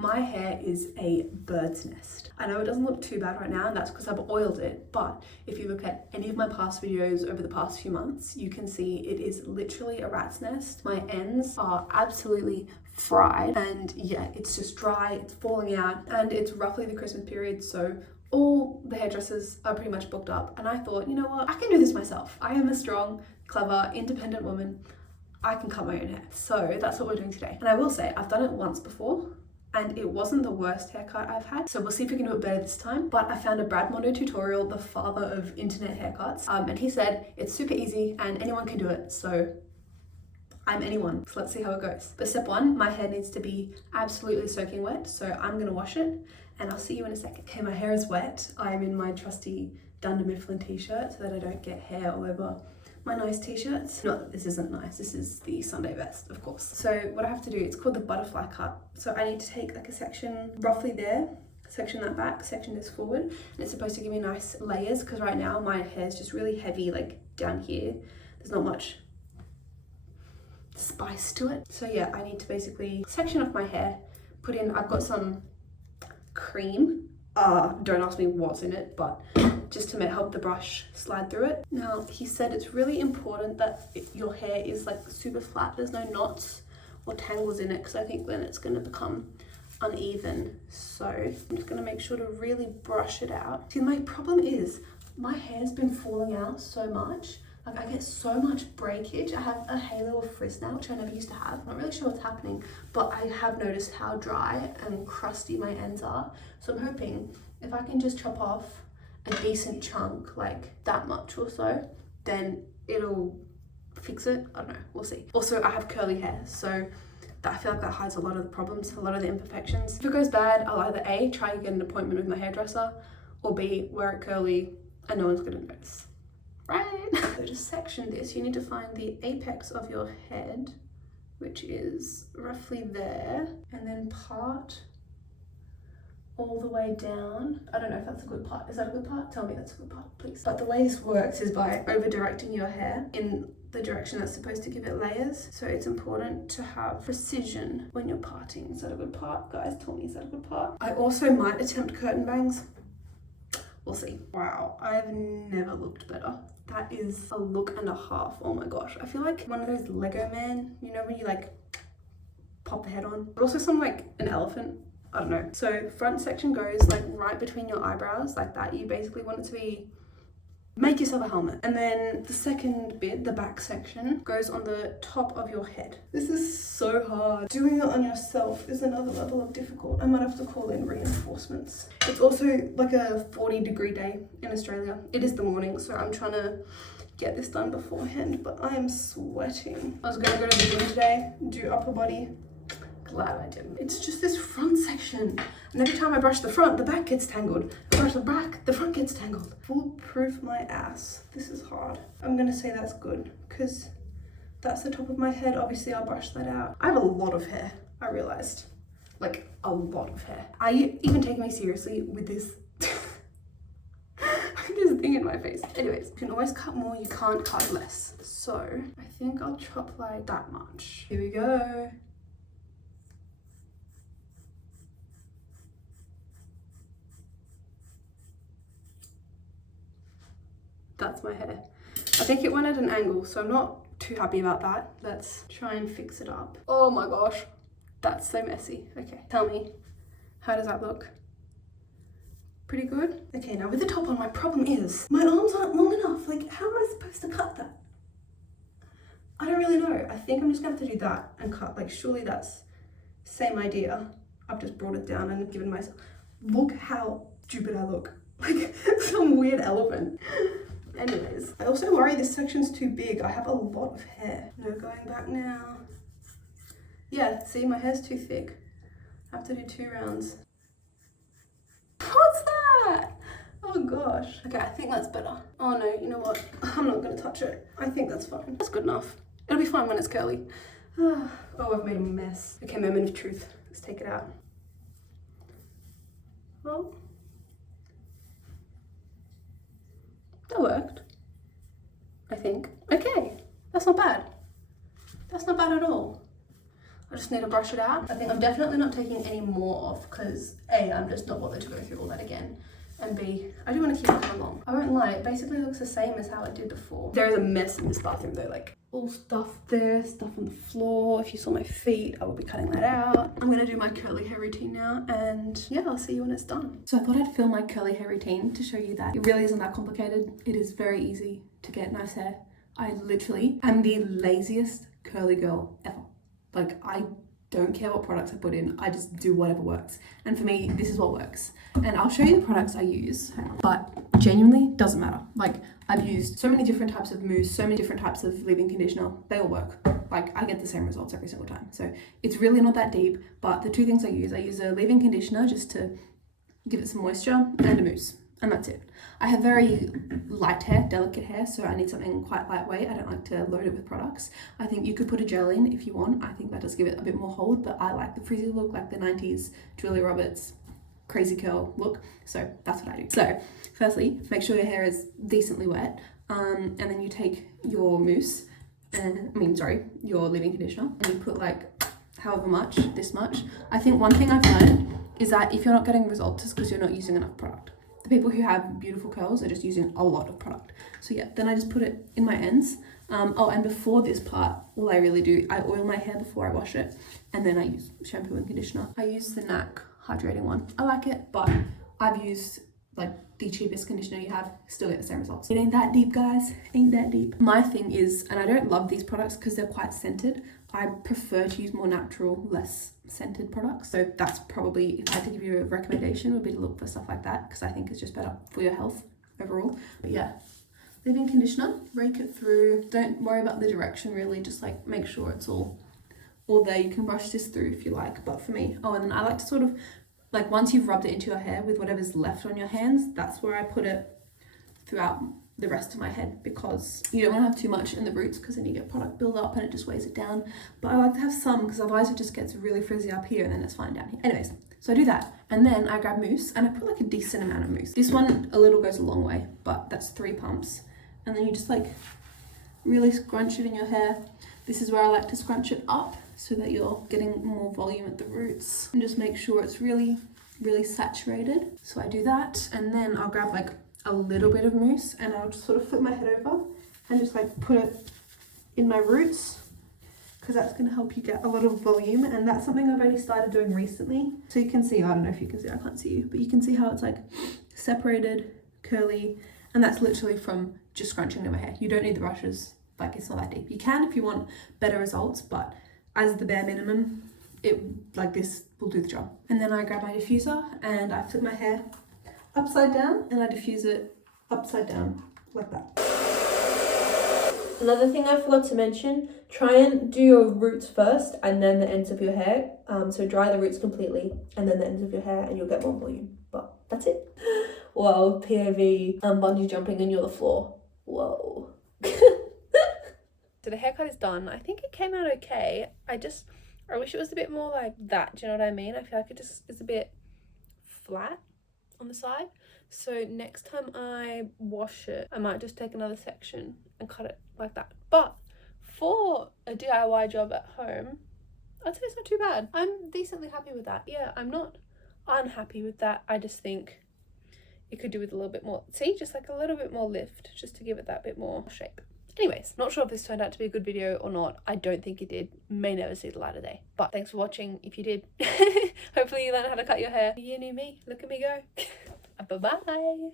My hair is a bird's nest. I know it doesn't look too bad right now, and that's because I've oiled it, but if you look at any of my past videos over the past few months, you can see it is literally a rat's nest. My ends are absolutely fried, and yeah, it's just dry, it's falling out, and it's roughly the Christmas period, so all the hairdressers are pretty much booked up, and I thought, you know what, I can do this myself. I am a strong, clever, independent woman. I can cut my own hair. So that's what we're doing today. And I will say, I've done it once before, and it wasn't the worst haircut I've had. So we'll see if we can do it better this time. But I found a Brad Mondo tutorial, the father of internet haircuts. And he said it's super easy and anyone can do it. So I'm anyone. So let's see how it goes. But step one, my hair needs to be absolutely soaking wet. So I'm gonna wash it and I'll see you in a second. Okay, my hair is wet. I'm in my trusty Dunder Mifflin t-shirt so that I don't get hair all over my nice t-shirts. No, this isn't nice. This is the Sunday best, of course. So what I have to do, it's called the butterfly cut. So I need to take like a section roughly there, section that back, section this forward, and it's supposed to give me nice layers because right now my hair is just really heavy, like down here. There's not much spice to it. So yeah, I need to basically section off my hair, put in, I've got some cream. Don't ask me what's in it, but just to help the brush slide through it. Now, he said it's really important that your hair is like super flat. There's no knots or tangles in it because I think then it's going to become uneven. So I'm just going to make sure to really brush it out. See, my problem is my hair's been falling out so much. Like I get so much breakage. I have a halo of frizz now, which I never used to have. I'm not really sure what's happening, but I have noticed how dry and crusty my ends are. So I'm hoping if I can just chop off a decent chunk, like that much or so, then it'll fix it. I don't know, we'll see. Also, I have curly hair, so I feel like that hides a lot of the problems, a lot of the imperfections. If it goes bad, I'll either A, try and get an appointment with my hairdresser, or B, wear it curly and no one's gonna notice. Right? So to section this, you need to find the apex of your head, which is roughly there, and then part all the way down. I don't know if that's a good part. Is that a good part? Tell me that's a good part, please. But the way this works is by over directing your hair in the direction that's supposed to give it layers. So it's important to have precision when you're parting. Is that a good part? Guys, tell me, is that a good part? I also might attempt curtain bangs. We'll see. Wow, I've never looked better. That is a look and a half. Oh my gosh. I feel like one of those Lego man, you know, when you like pop the head on, but also some like an elephant. I don't know. So front section goes like right between your eyebrows like that. You basically want it to be, make yourself a helmet. And then the second bit, the back section, goes on the top of your head. This is so hard. Doing it on yourself is another level of difficult. I might have to call in reinforcements. It's also like a 40-degree day in Australia. It is the morning, so I'm trying to get this done beforehand, but I am sweating. I was gonna go to the gym today, do upper body. Glad I didn't. It's just this front section, and every time I brush the front, the back gets tangled. I brush the back, the front gets tangled. Foolproof my ass. This is hard. I'm gonna say that's good because that's the top of my head. Obviously I'll brush that out. I have a lot of hair, I realized. Like a lot of hair. Are you even taking me seriously with this this thing in my face? Anyways, you can always cut more, you can't cut less. So I think I'll chop like that much. Here we go. That's my hair. I think it went at an angle, so I'm not too happy about that. Let's try and fix it up. Oh my gosh, that's so messy. Okay, tell me, how does that look? Pretty good? Okay, now with the top on, my problem is my arms aren't long enough. Like, how am I supposed to cut that? I don't really know. I think I'm just gonna have to do that and cut. Like, surely that's same idea. I've just brought it down and given myself, look how stupid I look. Like some weird elephant. Anyways, I also worry this section's too big. I have a lot of hair. No, going back now. Yeah, see, my hair's too thick. I have to do 2 rounds. What's that? Oh gosh. Okay, I think that's better. Oh no, you know what? I'm not gonna touch it. I think that's fine. That's good enough. It'll be fine when it's curly. Oh, I've made a mess. Okay, moment of truth. Let's take it out. Well, that worked, I think. Okay, that's not bad. That's not bad at all. I just need to brush it out. I think I'm definitely not taking any more off because A, I'm just not bothered to go through all that again. And B, I do want to keep it for long. I won't lie, it basically looks the same as how it did before. There is a mess in this bathroom though, like all stuff there, stuff on the floor. If you saw my feet, I will be cutting that out. I'm gonna do my curly hair routine now and yeah, I'll see you when it's done. So I thought I'd film my curly hair routine to show you that it really isn't that complicated. It is very easy to get nice hair. I literally am the laziest curly girl ever. Like I don't care what products I put in, I just do whatever works. And for me, this is what works. And I'll show you the products I use, but genuinely doesn't matter. Like I've used so many different types of mousse, so many different types of leave-in conditioner, they all work. Like I get the same results every single time. So it's really not that deep, but the two things I use a leave-in conditioner just to give it some moisture and a mousse. And that's it. I have very light hair, delicate hair, so I need something quite lightweight. I don't like to load it with products. I think you could put a gel in if you want. I think that does give it a bit more hold, but I like the frizzy look, like the 90s Julia Roberts crazy curl look. So that's what I do. So firstly, make sure your hair is decently wet, and then you take your mousse, your leave-in conditioner, and you put like however much, this much. I think one thing I've learned is that if you're not getting results, it's because you're not using enough product. The people who have beautiful curls are just using a lot of product. So yeah, then I just put it in my ends. Oh, and before this part, all I really do, I oil my hair before I wash it, and then I use shampoo and conditioner. I use the NAC hydrating one. I like it, but I've used like the cheapest conditioner you have, still get the same results. It ain't that deep, guys, ain't that deep. My thing is, and I don't love these products because they're quite scented, I prefer to use more natural, less scented products. So that's probably, if I had to give you a recommendation, would be to look for stuff like that because I think it's just better for your health overall. But yeah, leave-in conditioner, rake it through. Don't worry about the direction really, just like make sure it's all there. You can brush this through if you like, but for me, oh, and then I like to sort of, like once you've rubbed it into your hair with whatever's left on your hands, that's where I put it throughout the rest of my head, because you don't want to have too much in the roots because then you get product build up and it just weighs it down. But I like to have some because otherwise it just gets really frizzy up here and then it's fine down here. Anyways, so I do that, and then I grab mousse and I put like a decent amount of mousse. This one a little goes a long way, but that's 3 pumps, and then you just like really scrunch it in your hair. This is where I like to scrunch it up so that you're getting more volume at the roots, and just make sure it's really saturated. So I do that, and then I'll grab like a little bit of mousse and I'll just sort of flip my head over and just like put it in my roots, because that's going to help you get a lot of volume. And that's something I've only started doing recently. So you can see, I don't know if you can see, I can't see you, but you can see how it's like separated, curly, and that's literally from just scrunching in my hair. You don't need the brushes, like it's not that deep. You can if you want better results, but as the bare minimum, it like this will do the job. And then I grab my diffuser and I flip my hair upside down and I diffuse it upside down like that. Another thing I forgot to mention, try and do your roots first and then the ends of your hair. So dry the roots completely and then the ends of your hair and you'll get more volume. But that's it. Whoa, POV, bungee jumping and you're the floor. Whoa. So the haircut is done. I think it came out okay. I wish it was a bit more like that. Do you know what I mean? I feel like it's a bit flat on the side. So next time I wash it, I might just take another section and cut it like that. But for a DIY job at home, I'd say it's not too bad. I'm decently happy with that. Yeah, I'm not unhappy with that. I just think it could do with a little bit more, see, just like a little bit more lift, just to give it that bit more shape. Anyways, not sure if this turned out to be a good video or not. I don't think it did. May never see the light of day. But thanks for watching if you did. Hopefully you learned how to cut your hair. You knew me. Look at me go. Bye-bye.